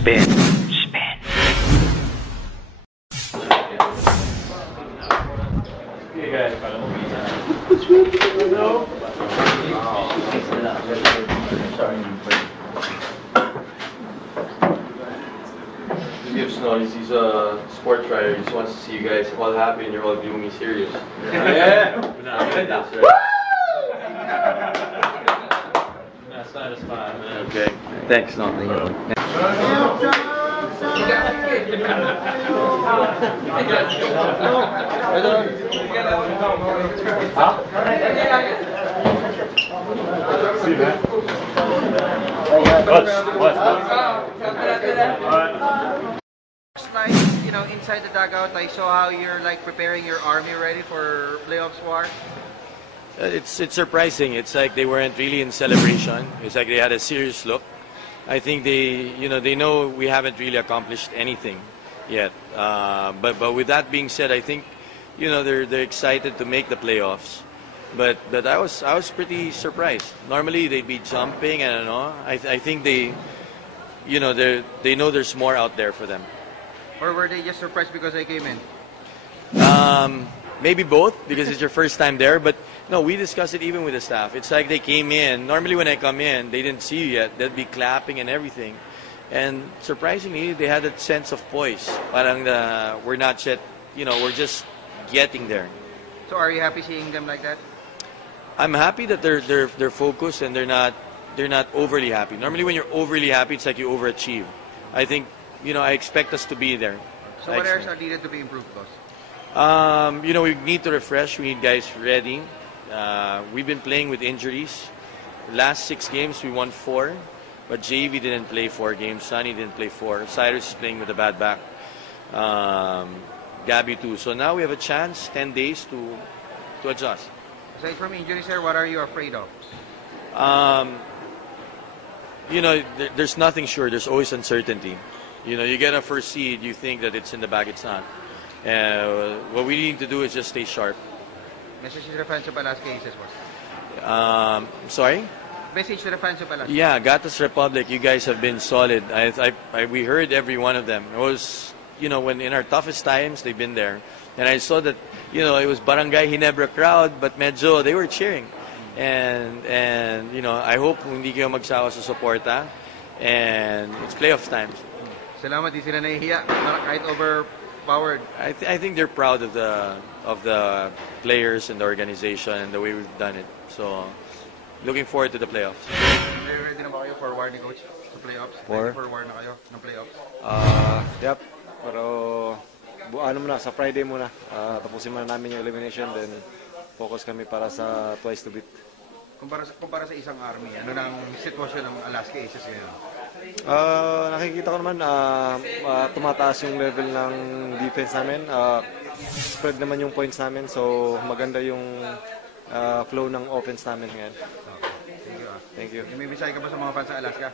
Spin. Spin. Okay guys, No. Sorry. Gibbs knows he's a sports writer. He just wants to see you guys all happy and you're all gloomy serious. Yeah. That's right. Not satisfied, man. Okay. Thanks, no. See that? What? Like, you know, inside the dugout, I saw how you're like preparing your army already for playoffs war. It's surprising. It's like they weren't really in celebration. It's like they had a serious look. I think they know we haven't really accomplished anything yet. But with that being said, I think, they're excited to make the playoffs. But I was pretty surprised. Normally they'd be jumping, and I think they know there's more out there for them. Or were they just surprised because I came in? Maybe both, because it's your first time there. But no, we discussed it even with the staff. It's like they came in. Normally when I come in, they didn't see you yet. They'd be clapping and everything. And surprisingly, they had that sense of poise. Parang we're not yet, we're just getting there. So are you happy seeing them like that? I'm happy that they're focused and they're not overly happy. Normally when you're overly happy, it's like you overachieve. I think, I expect us to be there. So what else are needed to be improved, boss? We need to refresh. We need guys ready. We've been playing with injuries. Last 6 games, we won 4. But JV didn't play 4 games. Sunny didn't play 4. Cyrus is playing with a bad back. Gabby too. So now we have a chance, 10 days to adjust. Aside from injuries, sir, what are you afraid of? There's nothing sure. There's always uncertainty. You get a first seed, you think that it's in the bag. It's not. What we need to do is just stay sharp. Message to the fans of Alaska Aces, boss. Sorry? Message to the fans of Alaska. Yeah, Gatas Republic, you guys have been solid. We heard every one of them. It was, when in our toughest times, they've been there. And I saw that, it was Barangay Ginebra crowd, but medyo, they were cheering. And I hope hindi kayo magsawa sa suporta. And it's playoff times. Salamat, di sila nahihiya. Kahit overpowered. I think they're proud of the players and the organization and the way we've done it. So, looking forward to the playoffs. Ready na ba kayo for war ni Coach sa playoffs? War? Ready for war na kayo ng playoffs? Yep. Pero, muna, sa Friday muna. Tapusin muna namin yung elimination, then focus kami para sa twice to beat. Kumpara sa isang army, ano nang sitwasyon ng Alaska Aces ngayon? Nakikita ko naman tumataas yung level ng defense namin. Spread naman yung points namin, so maganda yung flow ng offense namin ngayon. Thank you. May mensahe ka ba sa mga fans sa Alaska?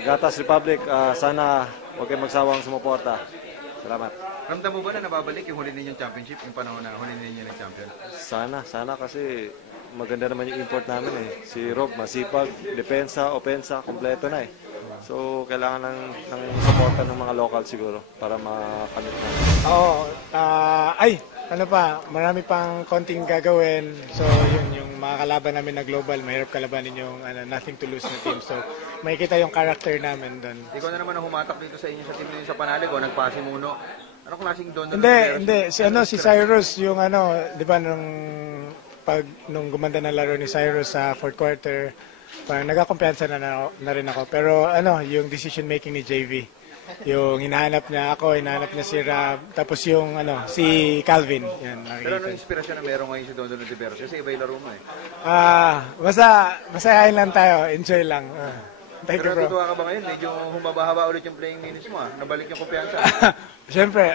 Gatas Republic, sana huwag kayong magsawang sumuporta. Salamat. Ramdam mo ba na nababalik yung huli ninyong championship, yung panahon na huli ninyo ng champion? Sana kasi maganda naman yung import namin eh. Si Rob, masipag, depensa, opensa, kompleto na eh. So, kailangan ng suporta ng mga local siguro para makamit na. Oo. Marami pang konting gagawin. So, yung mga kalaban namin na global, mahirap kalabanin yung nothing to lose na team. So, makikita yung character namin doon. Ikaw na naman ang humatak dito sa inyo sa team ninyo sa Panalig o nagpasimuno. Ano klaseng doon? Hindi. Si Cyrus, yung di ba, nung gumanda ng laro ni Cyrus sa fourth quarter, parang nagkakumpiyansa na rin ako. Pero yung decision making ni JV, yung hinahanap niya ako, hinahanap niya si Rab, tapos yung si Calvin. Yan, pero anong inspirasyon na meron ngayon si Don Tiveros? Kasi iba yung laro mo eh. Masayahin lang tayo, enjoy lang. Thank you, bro. Pero natutuwa ka ba ngayon? Medyo humaba-haba ulit yung playing minutes mo Nabalik yung kumpiyansa. Siyempre,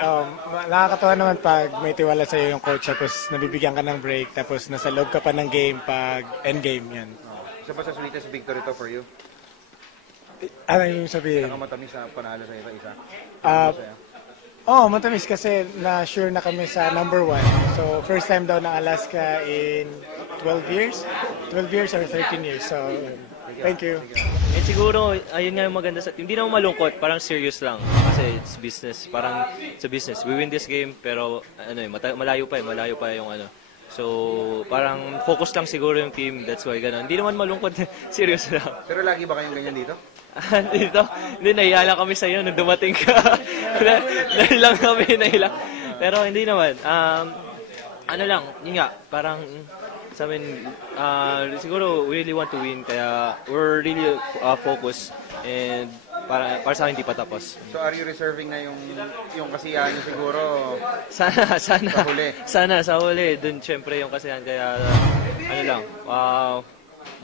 nakakatawa naman pag may tiwala sa'yo yung coach tapos nabibigyan ka ng break tapos nasa loob ka pa ng game pag endgame yan. Isa pa sa sweetest victory to for you? Ano yung sabihin? Matamis na panalo sa isa? Matamis kasi na-sure na kami sa number 1. So, first time daw ng Alaska in 12 years? 12 years or 13 years. So, Thank you. And siguro, ayun nga yung maganda sa team. Hindi naman malungkot, parang serious lang. Kasi it's business. Parang it's a business. We win this game, pero malayo pa yung ano. So, parang focus lang siguro yung team. That's why ganun. Hindi naman malungkot. Serious lang. Pero lagi ba kayong ganyan dito? Dito, hindi, nahiya lang kami sa'yo nung dumating ka. Nahilang kami, nahilang. Pero hindi naman. Ano lang, yun nga, parang sa amin, siguro we really want to win. Kaya we're really focused. And para sa akin, hindi pa tapos. So are you reserving na yung kasiyahan nyo siguro Sana. sa huli? Sana, sa huli. Dun, syempre, yung kasiyahan. Kaya, ano lang,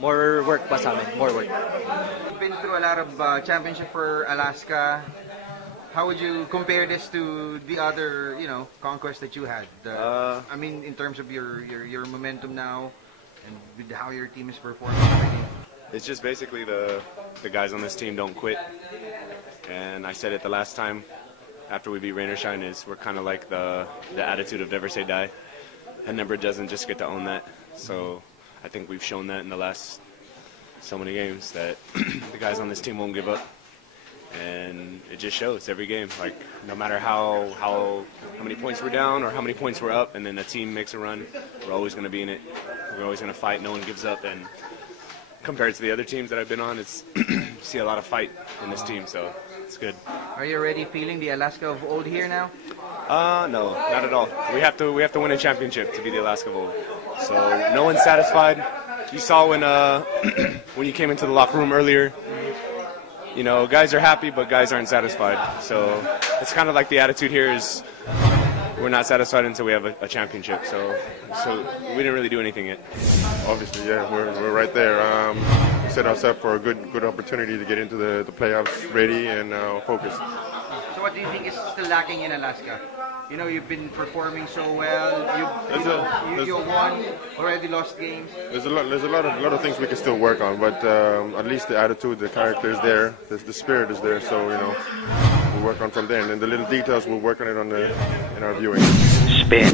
more work pa sa amin. More work. You've been through a lot of championship for Alaska. How would you compare this to the other, conquest that you had? I mean, in terms of your momentum now, and with how your team is performing already. It's just basically the guys on this team don't quit. And I said it the last time after we beat Rain or Shine is we're kind of like the attitude of never say die. And Never doesn't just get to own that. So I think we've shown that in the last so many games that the guys on this team won't give up. And it just shows every game. Like no matter how many points we're down or how many points we're up, and then the team makes a run, we're always going to be in it. We're always going to fight. No one gives up. And compared to the other teams that I've been on, it's you see a lot of fight in this team, so it's good. Are you already feeling the Alaska of old here now? No, not at all. We have to win a championship to be the Alaska of old. So no one's satisfied. You saw when when you came into the locker room earlier. Guys are happy, but guys aren't satisfied. So it's kind of like the attitude here is we're not satisfied until we have a championship. So we didn't really do anything yet. Obviously, yeah, we're right there. We set ourselves for a good opportunity to get into the playoffs ready and focused. So what do you think is still lacking in Alaska? You've been performing so well. You won, already lost games. There's a lot of things we can still work on, but at least the attitude, the character is there, the spirit is there. So we'll work on from there, and then the little details we'll work on it in our viewing. Spin.